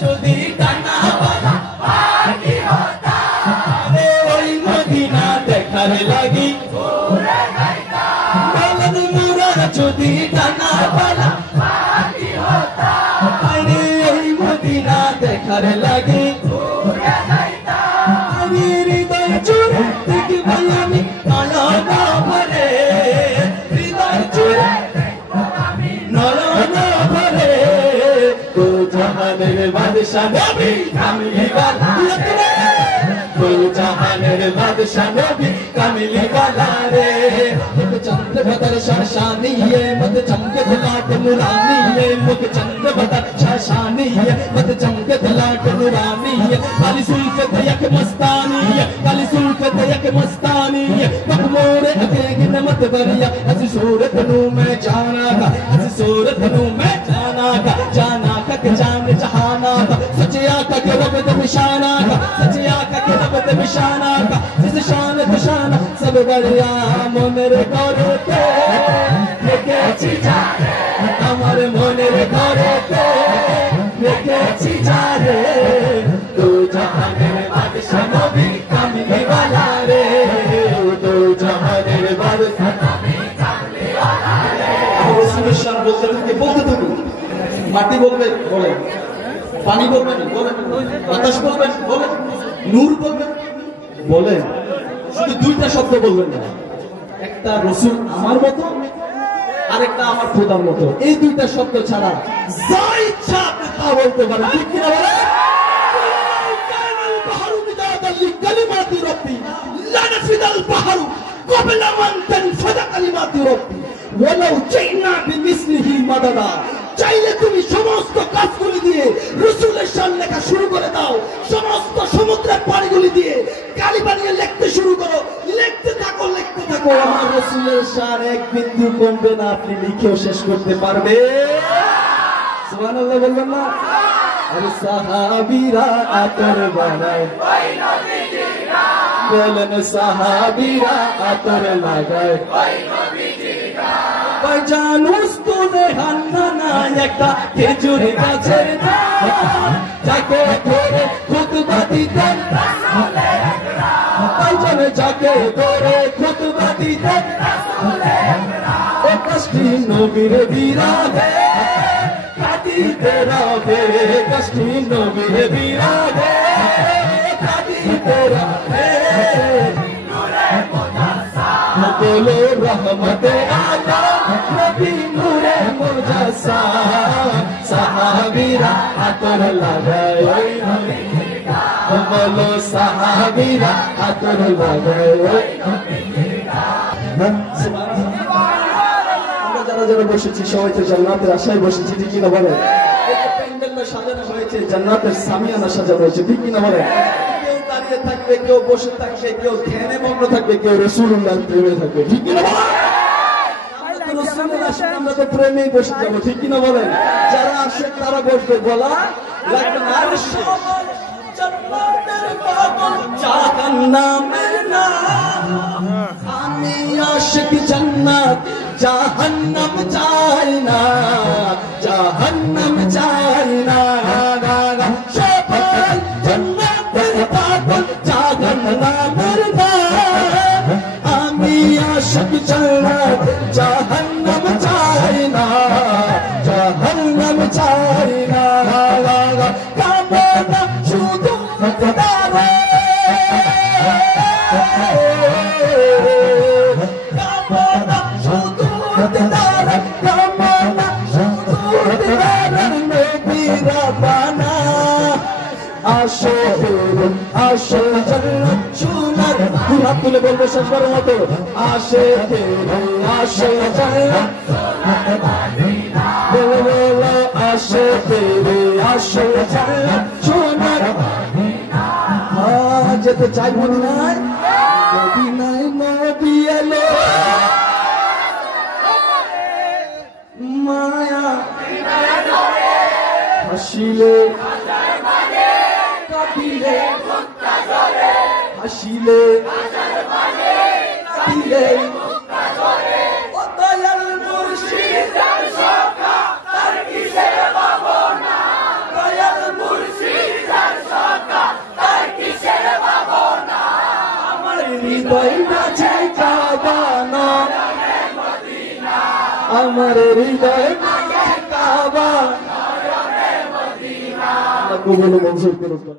যদি ডানা বালা কি হতা রে ওই মদিনা দেখার লাগি ঘুরে যাইতাম বলেন মুরাদ যদি ডানা বালা কি হতা রে ওই মদিনা দেখার লাগি ঘুরে যাইতাম আমি হৃদয় জুড়ে দেখব আমি নয়ন ভরে হৃদয় জুড়ে নয়ন ভরে তো জাহানের বাদশা নবী কামলি वाला রে তো জাহানের বাদশা নবী কামলি वाला রে মুখ চন্দ্র বদর শাশানি है मत चमके लाट नूरानी है मुख चंद्र बदर शाशानी है मत चमके लाट नूरानी है काली सुल्फत यक मस्तानी है काली सुल्फत यक मस्तानी है मखमूर अकेगी नमत बरिया ऐसी सूरत नू मैं जाना का ऐसी सूरत नू मैं जाना का के जान जहाना का सचिया का के रब दे निशाना का सचिया का के रब दे निशाना का जिस शान निशाना सब बढ़िया मोनेरे करते लेके चिजा हमारे मोनेरे करते लेके चिजा रे तू जहानेर बादशाह नबी कामली वाला रे तू जहानेर बादशाह नबी कामली वाला रे रसूलेर शान बोलते থাকুন মাটি বলবেন বলেন পানি বলবেন বলেন বাতাস বলবেন বলেন নূর বলবেন বলেন শুধু দুইটা শব্দ বলবেন না একটা রাসূল আমার মতো আরেকটা আমার খোদার মতো এই দুইটা শব্দ ছাড়া যা ইচ্ছা আপনি তা বলতে পারেন ঠিক কি না বলেন কানাল বাহরু মিদাদাল লিকালিমাতি রাব্বি লা নাফিদাল বাহরু ক্বাবলা মান তানফাদা কালিমাতি রাব্বি ওয়ালাউ জাইনা বিমিসলিহি মাদাদা চাইলে তুমি সমস্ত কাজগুলি দিয়ে রাসূলের শান লেখা শুরু করে দাও সমস্ত সমুদ্রের পানিগুলি দিয়ে কালি বানিয়ে লিখতে শুরু করো লিখতে থাকো আমার রাসূলের শান এক বিন্দু কমবে না আপনি লিখেও শেষ করতে পারবে সুবহানাল্লাহ বলবেন না আরে সাহাবীরা আতর বানায় ওই নবীজির নাম বলেন সাহাবীরা আতর লাগায় ওই নবীজির নাম জানুস তুনে হান্নানা একটা খেজুর গাছের নাম যাকে ধরে খুতবা দিতেন রাসূলের আকরাম ভাইজান যাকে ধরে খুতবা দিতেন রাসূলের আকরাম ও কষ্টি নবীর বিরাগে কাঁদিতে রবে কষ্টি নবীর বিরাগে কাঁদিতে রবে নূরে মুজাসসাম বলো রহমতে আলম নবী নূরে মুজাসসাম সাহাবীরা আতর লাগায় ওই নবীর নাম বলো সাহাবীরা আতর লাগায় ওই নবীর নাম আমরা যারা যারা বসেছি সবাই তো জান্নাতের আশায় বসেছি ঠিক কি না বলেন এই যে প্যান্ডেলটা সাজানো হয়েছে জান্নাতের সামিয়ানা সাজানো হয়েছে ঠিক কি না বলেন কেউ দাঁড়িয়ে থাকবে কেউ বসে থাকবে কেউ ধ্যানে মগ্ন থাকবে কেউ রাসূলুল্লাহর প্রেমে থাকবে ঠিক কি না বলেন আমরা তো প্রেমেই বসে যাবো ঠিক কিনা বলেন যারা আসে তারা বসবে বলা লাগবে না আর সবাই জান্নাতের পাগল জাহান্নামের নাম আমি আশিক জান্নাত জাহান্নাম চাই না জাহান্নাম চাই না সবাই জান্নাতের পাগল জাহান্নামের নাম আমি আশিক জান্নাত জাহান্নাম চাই না জাহান্নাম চাই না কামনা শুধু খোদারে কামনা শুধু খোদারে কামনা শুধু খোদারে নবী রাব্বানা আসো আসো জান্নাত সোনার হাত তুলে বলবো শেষবারের মতো আসে আসে জান্নাত সোনার মদিনা বলো আসে আসে জান্নাত সোনার মদিনা যেতে চাই মদিনায় মদিনায় নবী এলো মায়া হাসিলে কাঁদিলে হাসিলে কাঁদিলে ও দয়াল মুর্শিদ তার কিসের ভাবনা দয়াল হৃদয় নাচে কাবা না আমার হৃদয় নাচে কাবা কবুল মঞ্জুর করুন।